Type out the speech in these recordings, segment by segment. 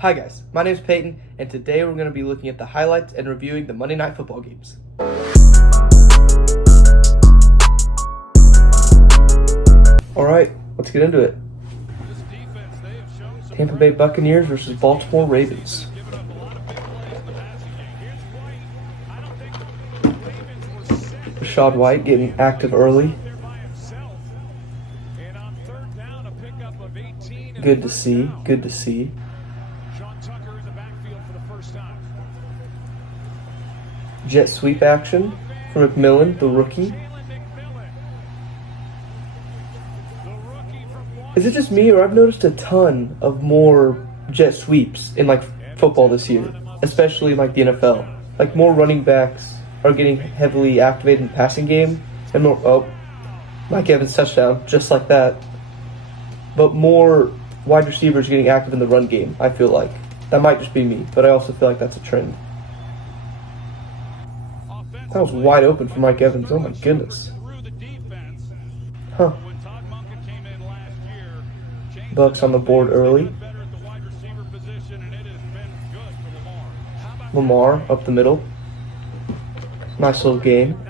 Hi guys, my name is Peyton, and today we're going to be looking at the highlights and reviewing the Monday Night Football games. Alright, let's get into it. Tampa Bay Buccaneers versus Baltimore Ravens. Rashad White getting active early. Good to see, good to see. Jet sweep action from McMillan, the rookie. Is it just me, or I've noticed a ton of more jet sweeps in football this year, especially in the NFL. More running backs are getting heavily activated in the passing game, and more Mike Evans touchdown, just like that. But more wide receivers getting active in the run game, I feel like. That might just be me, but I also feel like that's a trend. That was wide open for Mike Evans. Oh my goodness. Huh. Bucks on the board early. Lamar up the middle. Nice little game.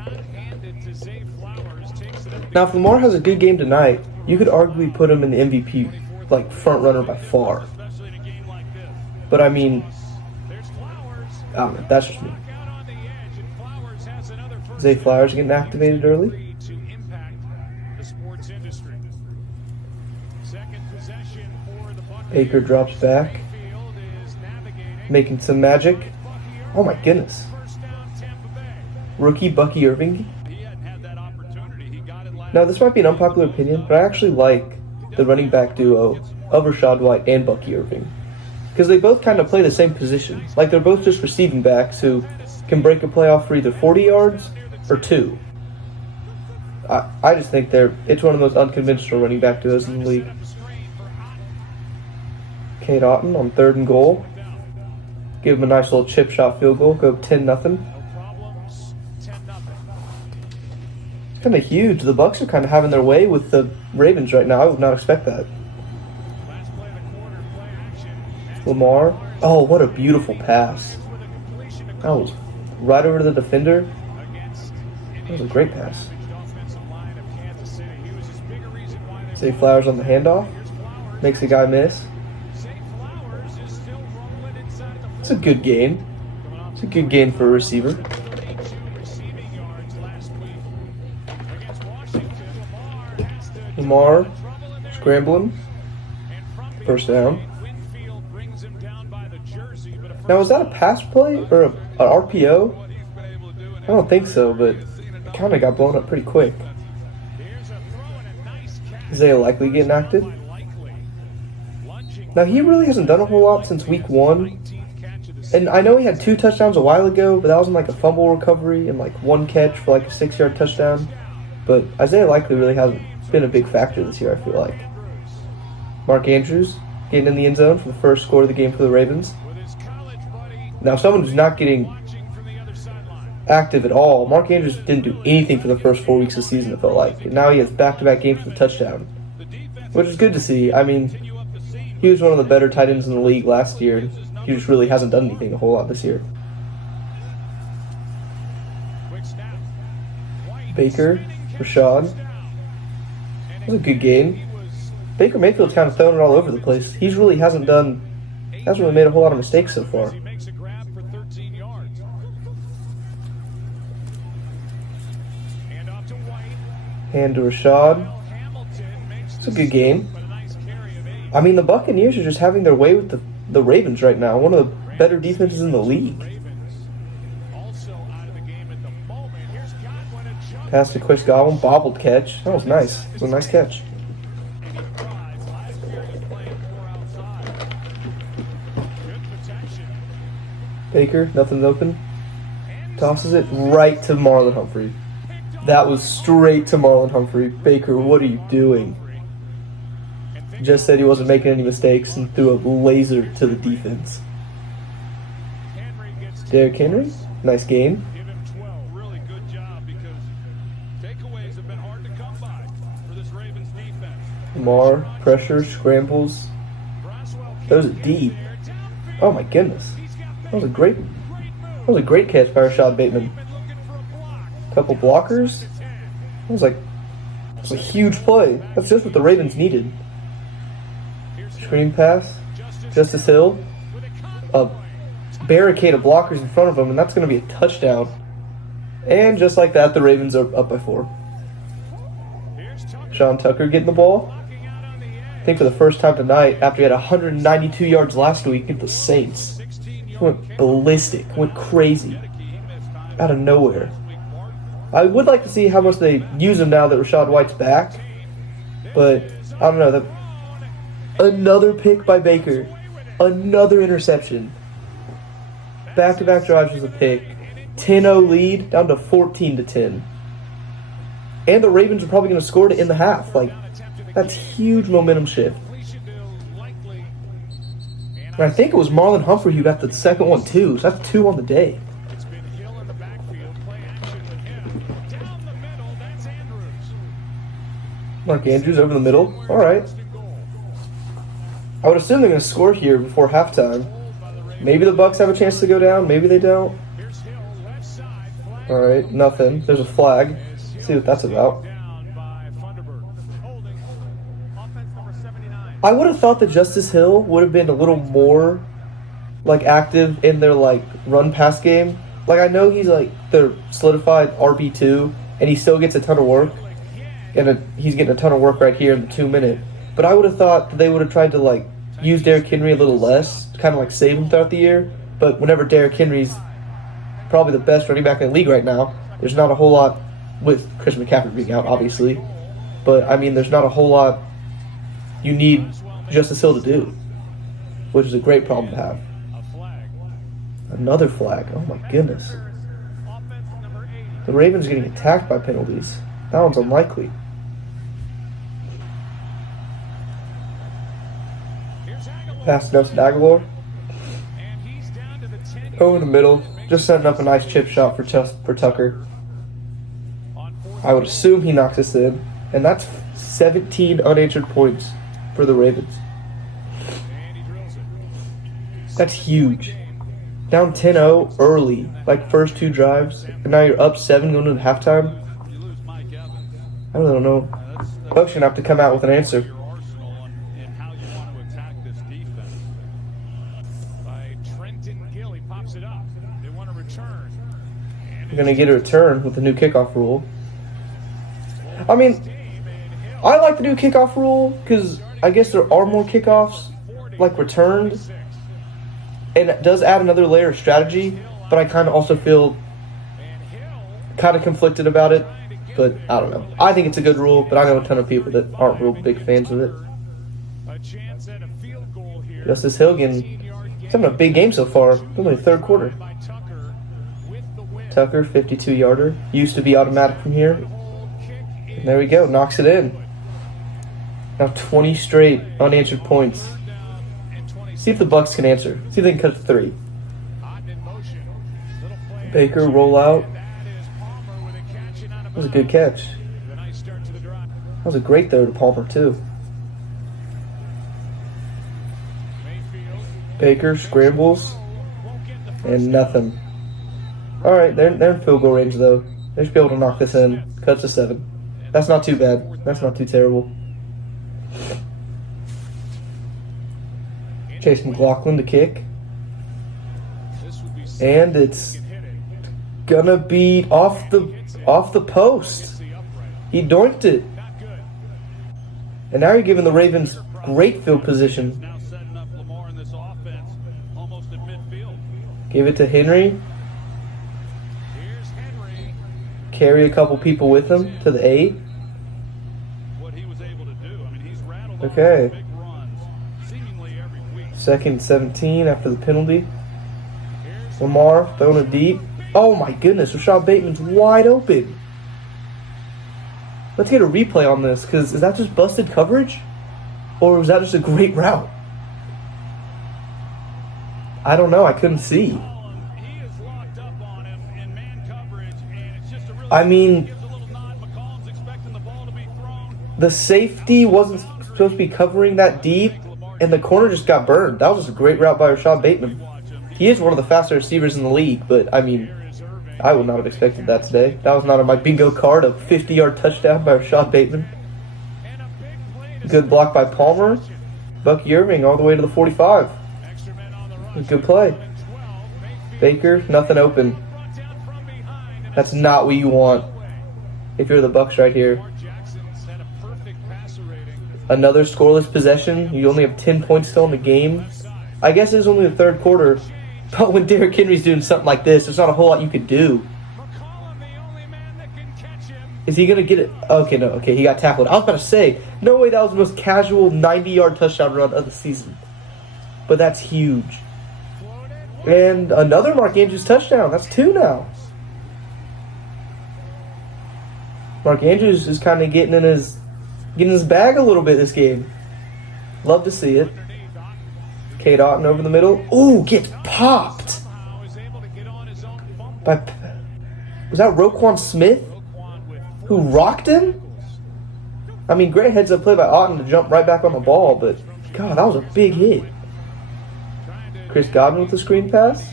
Now, if Lamar has a good game tonight, you could arguably put him in the MVP, front runner by far. But I mean, I don't know, that's just me. Zay Flowers getting activated early. Baker drops back, making some magic. Oh my goodness. Rookie Bucky Irving. Now, this might be an unpopular opinion, but I actually like the running back duo of Rashad White and Bucky Irving, because they both kind of play the same position. They're both just receiving backs who can break a play off for either 40 yards or 2. I just think it's one of the most unconventional running back duos in the league. Kate Otten on 3rd and goal. Give him a nice little chip shot field goal. Go 10-0. It's kind of huge. The Bucks are kind of having their way with the Ravens right now. I would not expect that. Lamar. Oh, what a beautiful pass. That was right over to the defender. That was a great pass. Zay Flowers on the handoff. Makes the guy miss. It's a good game. It's a good game for a receiver. Lamar scrambling. First down. Now, was that a pass play or an RPO? I don't think so, but it kind of got blown up pretty quick. Isaiah Likely getting active. Now, he really hasn't done a whole lot since week 1. And I know he had 2 touchdowns a while ago, but that was in a fumble recovery and 1 catch for a 6-yard touchdown. But Isaiah Likely really hasn't been a big factor this year, I feel like. Mark Andrews getting in the end zone for the first score of the game for the Ravens. Now, someone who's not getting active at all, Mark Andrews didn't do anything for the first 4 weeks of the season, it felt like. And now he has back-to-back games for the touchdown, which is good to see. I mean, he was one of the better tight ends in the league last year. He just really hasn't done anything a whole lot this year. Baker, Rashad. That was a good game. Baker Mayfield's kind of throwing it all over the place. He really hasn't really made a whole lot of mistakes so far. Hand to Rashad. It's a good game. I mean, the Buccaneers are just having their way with the Ravens right now. One of the better defenses in the league. Pass to Chris Godwin. Bobbled catch. That was nice. It was a nice catch. Baker, nothing open. Tosses it right to Marlon Humphrey. That was straight to Marlon Humphrey. Baker, what are you doing? Just said he wasn't making any mistakes and threw a laser to the defense. Derrick Henry, nice game. Lamar, pressure, scrambles. Those are deep. Oh my goodness. That was a great catch by Rashad Bateman. Couple blockers. That was a huge play. That's just what the Ravens needed. Screen pass. Justice Hill. A barricade of blockers in front of him, and that's going to be a touchdown. And just like that, the Ravens are up by 4. Sean Tucker getting the ball. I think for the first time tonight, after he had 192 yards last week against the Saints. He went ballistic, went crazy. Out of nowhere. I would like to see how much they use him now that Rachaad White's back. But, I don't know. Another pick by Baker. Another interception. Back-to-back drives was a pick. 10-0 lead, down to 14-10. And the Ravens are probably going to score to end the half. That's huge momentum shift. And I think it was Marlon Humphrey who got the second one too. So that's 2 on the day. Mark Andrews over the middle. All right. I would assume they're going to score here before halftime. Maybe the Bucs have a chance to go down. Maybe they don't. All right, nothing. There's a flag. Let's see what that's about. I would have thought that Justice Hill would have been a little more active in their run pass game. I know he's their solidified RB2 and he still gets a ton of work. And he's getting a ton of work right here in the 2-minute. But I would have thought that they would have tried to use Derrick Henry a little less, kind of save him throughout the year. But whenever Derrick Henry's probably the best running back in the league right now, there's not a whole lot with Chris McCaffrey being out, obviously. But I mean, there's not a whole lot you need Justice Hill to do, which is a great problem to have. Another flag. Oh my goodness. The Ravens are getting attacked by penalties. That one's unlikely. Pass Nelson Aguilar. Over the middle. Just setting up a nice chip shot for Tucker. I would assume he knocks this in. And that's 17 unanswered points for the Ravens. That's huge. Down 10-0 early, first 2 drives. And now you're up 7 going into halftime. I really don't know. Bucs going to have to come out with an answer. We're going to get a return with the new kickoff rule. I mean, I like the new kickoff rule because I guess there are more kickoffs, returned. And it does add another layer of strategy, but I kind of also feel kind of conflicted about it. But I don't know. I think it's a good rule, but I know a ton of people that aren't real big fans of it. Justice Hill he's having a big game so far. Only the 3rd quarter. Tucker, 52-yarder. Used to be automatic from here. And there we go. Knocks it in. Now 20 straight unanswered points. See if the Bucs can answer. See if they can cut it to 3. Baker, roll out. That was a good catch. That was a great throw to Palmer, too. Baker scrambles. And nothing. Alright, they're in field goal range, though. They should be able to knock this in. Cuts to 7. That's not too bad. That's not too terrible. Chase McLaughlin to kick. And it's gonna be off the post. He doinked it. And now you're giving the Ravens great field position. Give it to Henry. Carry a couple people with him to the 8. Okay. 2nd and 17 after the penalty. Lamar throwing it deep. Oh my goodness, Rashad Bateman's wide open. Let's get a replay on this, because is that just busted coverage? Or was that just a great route? I don't know, I couldn't see. I mean, the safety wasn't supposed to be covering that deep, and the corner just got burned. That was a great route by Rashad Bateman. He is one of the faster receivers in the league, but I mean, I would not have expected that today. That was not on my bingo card, a 50-yard touchdown by Rashad Bateman. Good block by Palmer. Bucky Irving all the way to the 45. Good play. Baker, nothing open. That's not what you want if you're the Bucs right here. Another scoreless possession. You only have 10 points still in the game. I guess it was only the third quarter. But when Derrick Henry's doing something like this, there's not a whole lot you could do. Is he going to get it? Okay, no. Okay, he got tackled. I was about to say, no way that was the most casual 90-yard touchdown run of the season. But that's huge. And another Mark Andrews touchdown. That's 2 now. Mark Andrews is kind of getting in his bag a little bit this game. Love to see it. Cade Otton over the middle. Ooh, gets popped. Was that Roquan Smith who rocked him? I mean, great heads-up play by Otton to jump right back on the ball, but God, that was a big hit. Chris Godwin with the screen pass.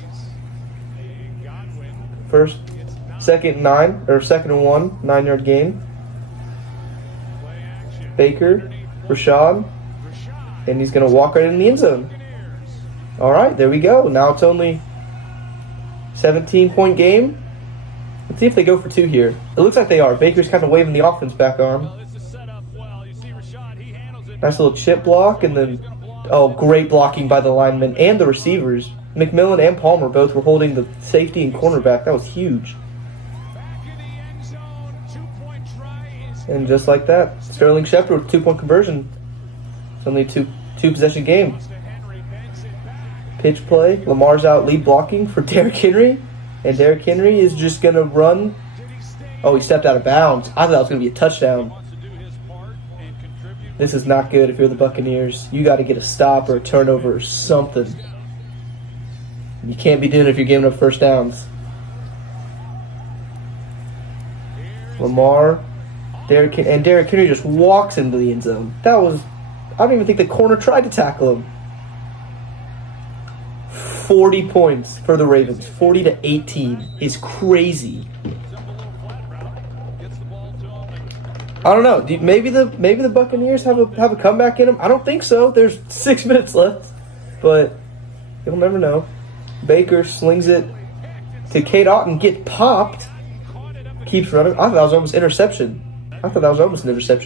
Second and 1, 9-yard gain. Baker, Rashad, and he's going to walk right in the end zone. All right, there we go. Now it's only 17-point game. Let's see if they go for 2 here. It looks like they are. Baker's kind of waving the offense back on. Nice little chip block, and then, oh, great blocking by the linemen and the receivers. McMillan and Palmer both were holding the safety and cornerback. That was huge. And just like that, Sterling Shepard with 2-point conversion. It's only a two-possession game. Pitch play. Lamar's out lead blocking for Derrick Henry. And Derrick Henry is just going to run. Oh, he stepped out of bounds. I thought that was going to be a touchdown. This is not good if you're the Buccaneers. You got to get a stop or a turnover or something. You can't be doing it if you're giving up first downs. Lamar. Derrick Henry just walks into the end zone. I don't even think the corner tried to tackle him. 40 points for the Ravens. 40-18 is crazy. I don't know. Maybe the Buccaneers have a comeback in them. I don't think so. There's 6 minutes left, but you'll never know. Baker slings it to Cade Otton, get popped, keeps running. I thought that was almost an interception.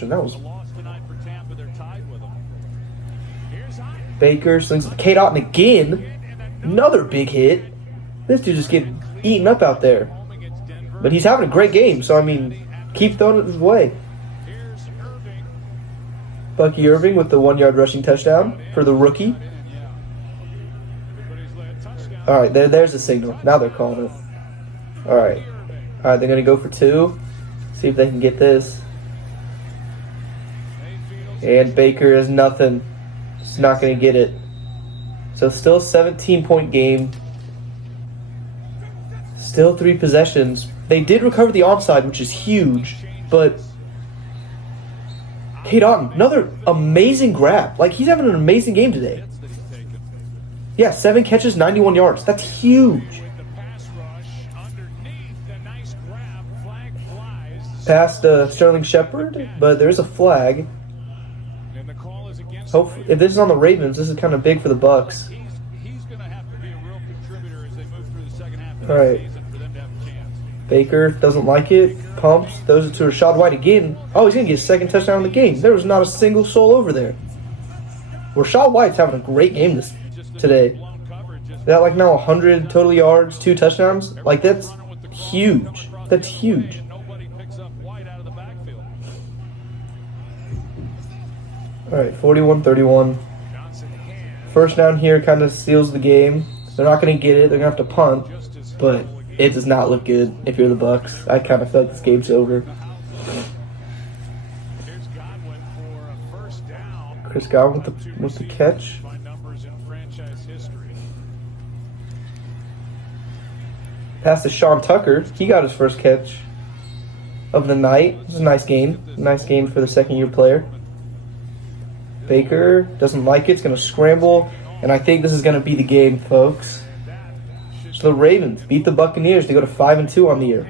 That was Baker slings it to Cade Otton again. Another big hit. This dude just getting eaten up out there. But he's having a great game, so I mean, keep throwing it his way. Bucky Irving with the 1-yard rushing touchdown for the rookie. All right, there's the signal. Now they're calling it. All right, they're going to go for 2. See if they can get this. And Baker is nothing. He's not going to get it. So still 17-point game. Still 3 possessions. They did recover the onside, which is huge, but Cade Otton, another amazing grab. Like, he's having an amazing game today. Yeah, 7 catches, 91 yards. That's huge. Past Sterling Shepard, but there's a flag. If this is on the Ravens, this is kind of big for the Bucs. All right. Baker doesn't like it. Pumps. Throws it to Rachaad White again. Oh, he's going to get his second touchdown in the game. There was not a single soul over there. Rachaad White's having a great game today. They got like now 100 total yards, 2 touchdowns. Like, that's huge. That's huge. All right, 41-31. First down here kind of seals the game. They're not going to get it. They're going to have to punt. But it does not look good if you're the Bucs. I kind of feel like this game's over. Chris Godwin with the catch. Pass to Sean Tucker. He got his first catch of the night. It was a nice game. Nice game for the second-year player. Baker doesn't like it. It's going to scramble. And I think this is going to be the game, folks. So the Ravens beat the Buccaneers to go to 5-2 on the year.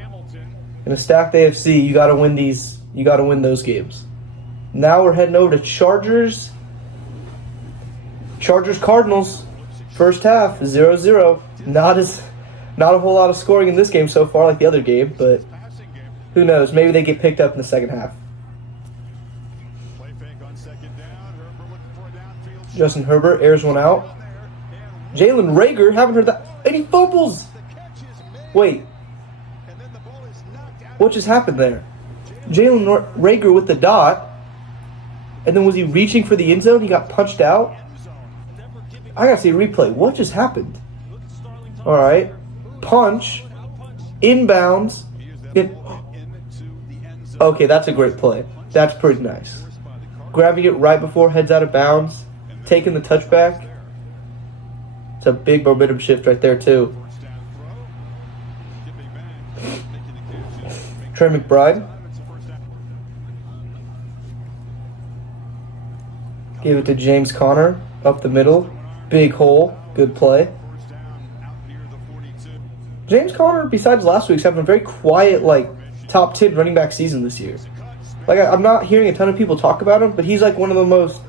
In a stacked AFC, you got to win these. You got to win those games. Now we're heading over to Chargers. Cardinals. First half 0-0. Not a whole lot of scoring in this game so far, like the other game, but who knows? Maybe they get picked up in the second half. Justin Herbert airs one out. Jalen Reagor, haven't heard that. And he fumbles. Wait. What just happened there? Jalen Reagor with the dot. And then was he reaching for the end zone? He got punched out. I gotta see a replay. What just happened? Alright. Punch. Inbounds. Okay, that's a great play. That's pretty nice. Grabbing it right before heads out of bounds. Taking the touchback. It's a big momentum shift right there, too. Trey McBride. Give it to James Conner. Up the middle. Big hole. Good play. James Conner, besides last week's, having a very quiet, top 10 running back season this year. I'm not hearing a ton of people talk about him, but he's one of the most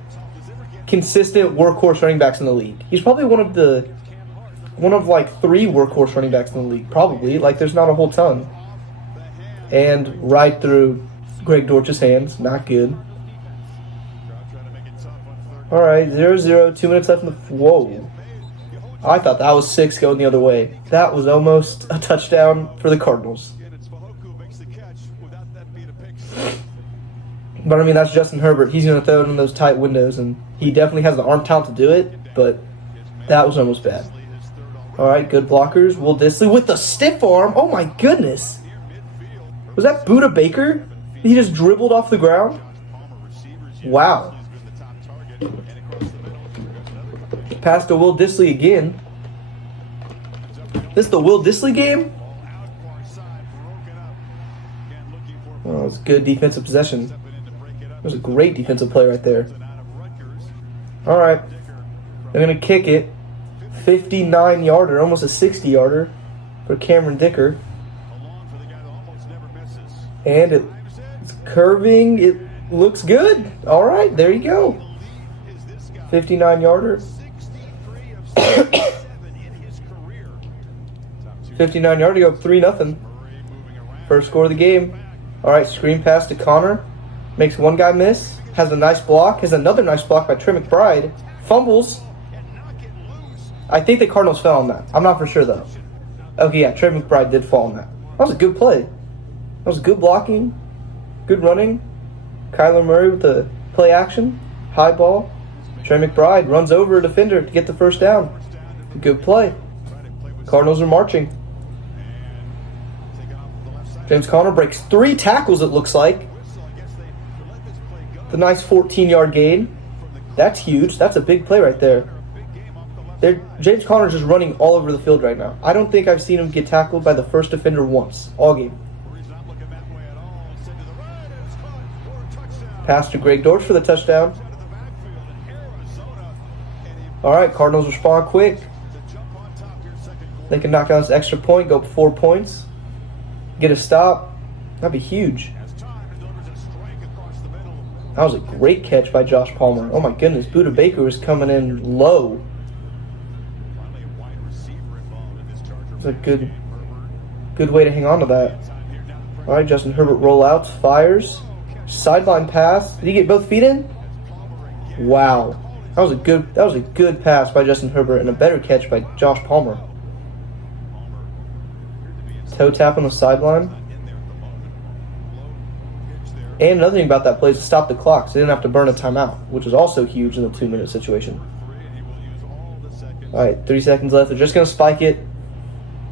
consistent workhorse running backs in the league. He's probably one of 3 workhorse running backs in the league, probably. There's not a whole ton. And right through Greg Dortch's hands. Not good. Alright, 0-0, 2 minutes left in the... Whoa. I thought that was 6 going the other way. That was almost a touchdown for the Cardinals. But, I mean, that's Justin Herbert. He's going to throw it in those tight windows, and he definitely has the arm talent to do it, but that was almost bad. All right, good blockers. Will Dissly with the stiff arm. Oh, my goodness. Was that Buda Baker? He just dribbled off the ground? Wow. Pass to Will Dissly again. This the Will Dissly game? Oh, it's good defensive possession. That was a great defensive play right there. All right. They're going to kick it. 59-yarder, almost a 60-yarder for Cameron Dicker. And it's curving. It looks good. All right, there you go. 59-yarder. 59-yarder to go up 3-0. First score of the game. All right, screen pass to Connor. Makes one guy miss. Has a nice block. Has another nice block by Trey McBride. Fumbles. I think the Cardinals fell on that. I'm not for sure, though. Okay, yeah, Trey McBride did fall on that. That was a good play. That was good blocking. Good running. Kyler Murray with the play action. High ball. Trey McBride runs over a defender to get the first down. Good play. Cardinals are marching. James Conner breaks 3 tackles, it looks like. The nice 14-yard gain. That's huge. That's a big play right there. James Conner's just running all over the field right now. I don't think I've seen him get tackled by the first defender once, all game. Pass to Greg Dortch for the touchdown. All right, Cardinals respond quick. They can knock down this extra point, go up 4 points. Get a stop. That'd be huge. That was a great catch by Josh Palmer. Oh my goodness, Buda Baker was coming in low. It's a good way to hang on to that. All right, Justin Herbert rollouts, fires, sideline pass. Did he get both feet in? Wow, that was a good pass by Justin Herbert and a better catch by Josh Palmer. Toe tap on the sideline. And another thing about that play is to stop the clock, so they didn't have to burn a timeout, which is also huge in the 2-minute situation. All right, 3 seconds left. They're just going to spike it.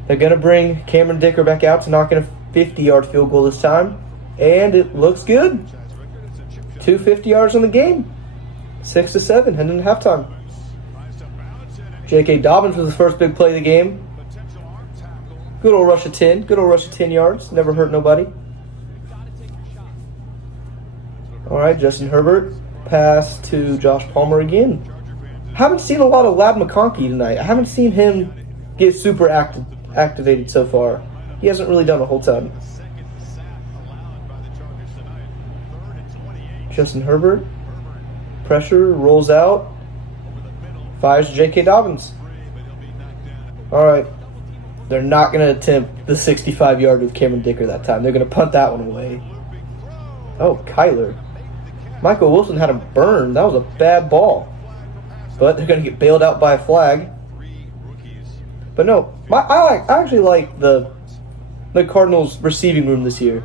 They're going to bring Cameron Dicker back out to knock in a 50-yard field goal this time. And it looks good. 2 50-yarders in the game. 6-7, heading into halftime. J.K. Dobbins was the first big play of the game. Good old rush of 10. Good old rush of 10 yards. Never hurt nobody. All right, Justin Herbert pass to Josh Palmer again. Haven't seen a lot of Lad McConkey tonight. I haven't seen him get super activated so far. He hasn't really done a whole ton. Justin Herbert. Pressure, rolls out. Fires to J.K. Dobbins. All right. They're not going to attempt the 65-yard with Cameron Dicker that time. They're going to punt that one away. Oh, Kyler. Michael Wilson had him burned. That was a bad ball. But they're going to get bailed out by a flag. But no, I actually like the Cardinals' receiving room this year.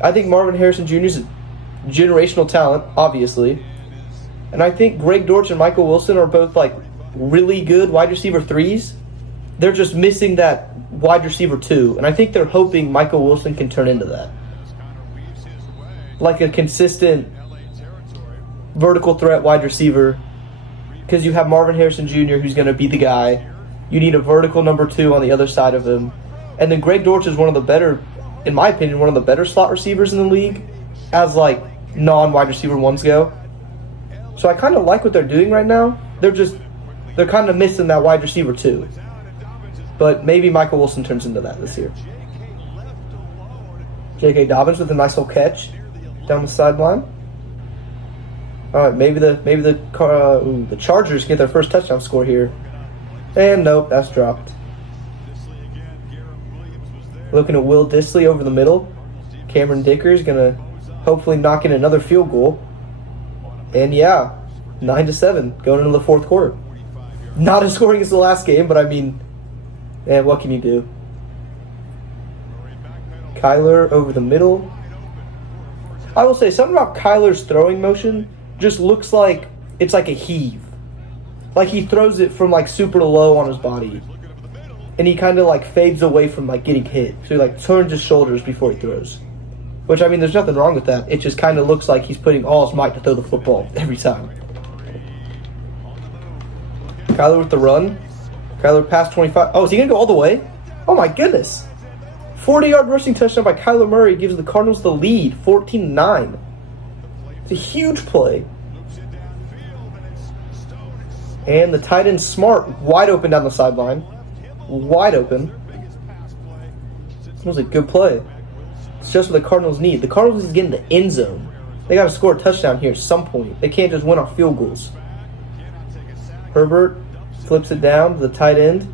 I think Marvin Harrison Jr. is a generational talent, obviously. And I think Greg Dortch and Michael Wilson are both like really good wide receiver 3s. They're just missing that wide receiver 2. And I think they're hoping Michael Wilson can turn into that. Like a consistent vertical threat wide receiver. Because you have Marvin Harrison Jr. who's going to be the guy. You need a vertical number 2 on the other side of him. And then Greg Dortch is one of the better, in my opinion, one of the better slot receivers in the league as like non-wide receiver 1s go. So I kind of like what they're doing right now. They're kind of missing that wide receiver 2. But maybe Michael Wilson turns into that this year. J.K. Dobbins with a nice little catch down the sideline. All right, maybe the Chargers get their first touchdown score here. And nope, that's dropped. Looking at Will Dissly over the middle. Cameron Dicker is going to hopefully knock in another field goal. And yeah, 9-7 going into the fourth quarter. Not as scoring as the last game, but I mean, man, what can you do? Kyler over the middle. I will say something about Kyler's throwing motion just looks like it's like a heave. Like he throws it from like super low on his body. And he kind of like fades away from like getting hit. So he like turns his shoulders before he throws. Which, I mean, there's nothing wrong with that. It just kind of looks like he's putting all his might to throw the football every time. Kyler with the run. Kyler past 25. Oh, is he going to go all the way? Oh, my goodness. 40-yard rushing touchdown by Kyler Murray gives the Cardinals the lead, 14-9. It's a huge play. And the tight end Smart, wide open down the sideline. Wide open. That was a good play. It's just what the Cardinals need. The Cardinals is getting the end zone. They got to score a touchdown here at some point. They can't just win off field goals. Herbert flips it down to the tight end.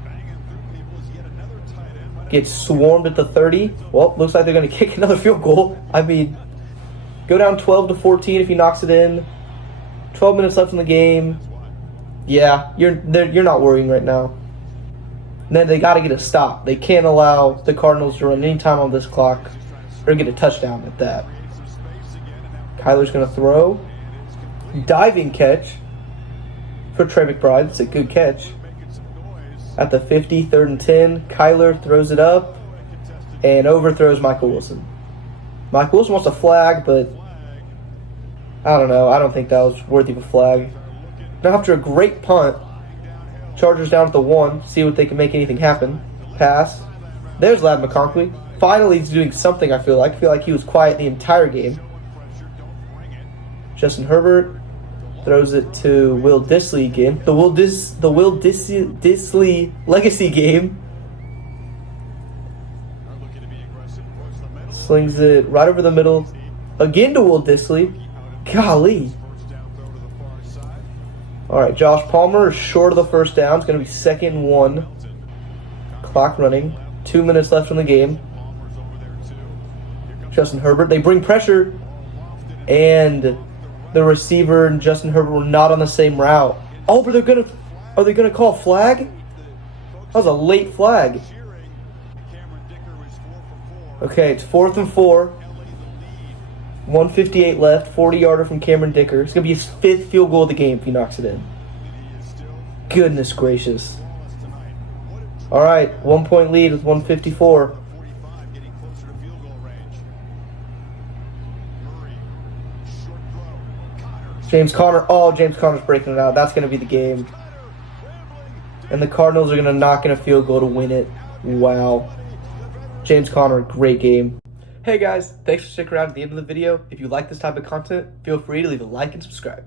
Gets swarmed at the 30. Well, looks like they're going to kick another field goal. I mean, go down 12-14 if he knocks it in. 12 minutes left in the game. Yeah, you're not worrying right now. And then they got to get a stop. They can't allow the Cardinals to run any time on this clock or get a touchdown at that. Kyler's going to throw. Diving catch for Trey McBride. It's a good catch. At the 50, 3rd and 10, Kyler throws it up and overthrows Michael Wilson. Michael Wilson wants a flag, but I don't know. I don't think that was worthy of a flag. Now after a great punt, Chargers down at the 1, see what they can make anything happen. Pass. There's Lad McConkey. Finally, he's doing something, I feel like. I feel like he was quiet the entire game. Justin Herbert throws it to Will Dissly again. The Will Dissly legacy game. Slings it right over the middle. Again to Will Dissly. Golly. All right, Josh Palmer is short of the first down. It's going to be 2nd and 1. Clock running. 2 minutes left in the game. Justin Herbert. They bring pressure. And the receiver and Justin Herbert were not on the same route. Oh, but are they gonna call a flag? That was a late flag. Okay, it's 4th and 4. 1:58 left. 40-yarder from Cameron Dicker. It's gonna be his 5th field goal of the game if he knocks it in. Goodness gracious. All right, 1-point lead with 1:54. James Conner. Oh, James Conner's breaking it out. That's going to be the game. And the Cardinals are going to knock in a field goal to win it. Wow. James Conner, great game. Hey guys, thanks for sticking around at the end of the video. If you like this type of content, feel free to leave a like and subscribe.